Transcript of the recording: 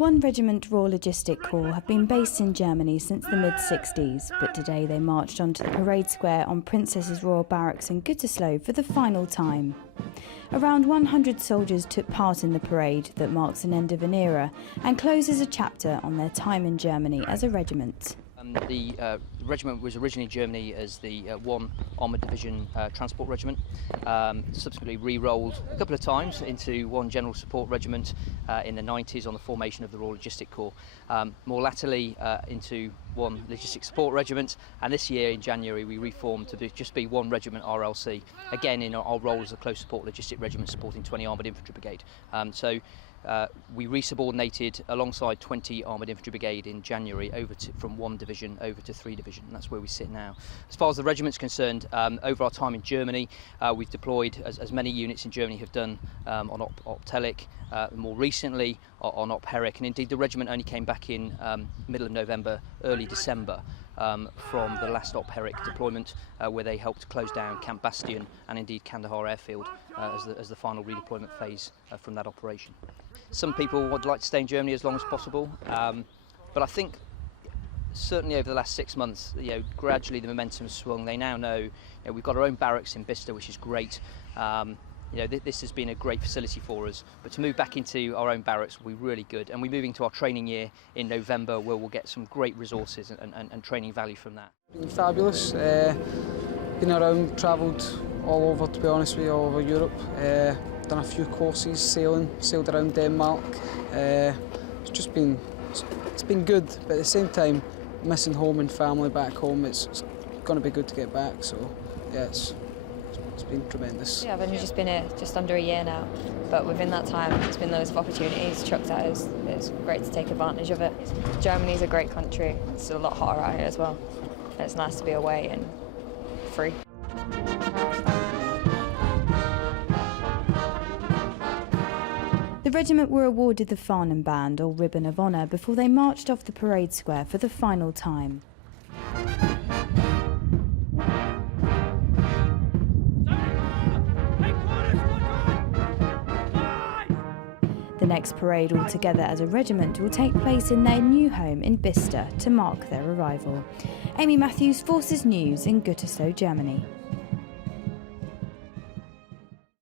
One Regiment Royal Logistic Corps have been based in Germany since the mid-60s, but today they marched onto the parade square on Princess's Royal Barracks in Gütersloh for the final time. Around 100 soldiers took part in the parade that marks an end of an era and closes a chapter on their time in Germany as a regiment. The regiment was originally in Germany as the 1 Armoured Division Transport Regiment, subsequently re-rolled a couple of times into 1 General Support Regiment in the 90s on the formation of the Royal Logistic Corps, more latterly into 1 Logistic Support Regiment, and this year in January we reformed to just be 1 Regiment RLC, again in our role as a Close Support Logistic Regiment supporting 20 Armoured Infantry Brigade. We resubordinated alongside 20 Armoured Infantry Brigade in January from 1 division over to 3 division, and that's where we sit now. As far as the regiment's concerned, over our time in Germany, we've deployed, as many units in Germany have done, on Op Telic, more recently on Op Herrick, and indeed the regiment only came back in middle of November, early December, from the last Op Herrick deployment, where they helped close down Camp Bastion and indeed Kandahar Airfield as the final redeployment phase from that operation. Some people would like to stay in Germany as long as possible, but I think certainly over the last 6 months, gradually the momentum has swung. They now know, we've got our own barracks in Bicester, which is great. This has been a great facility for us, but to move back into our own barracks will be really good, and we're moving to our training year in November, where we'll get some great resources and training value from that. Been fabulous. Been around, travelled all over, to be honest with you, all over Europe. Done a few courses, sailed around Denmark. It's been good, but at the same time, missing home and family back home, it's going to be good to get back. So yeah, it's been tremendous. Yeah, I've only just been here just under a year now, but within that time there's been loads of opportunities chucked at us. It's great to take advantage of it. Germany's a great country. It's a lot hotter out here as well. And it's nice to be away and free. The regiment were awarded the Fahnen Band, or Ribbon of Honour, before they marched off the parade square for the final time. The next parade altogether as a regiment will take place in their new home in Bicester to mark their arrival. Amy Matthews, Forces News in Gütersloh, Germany.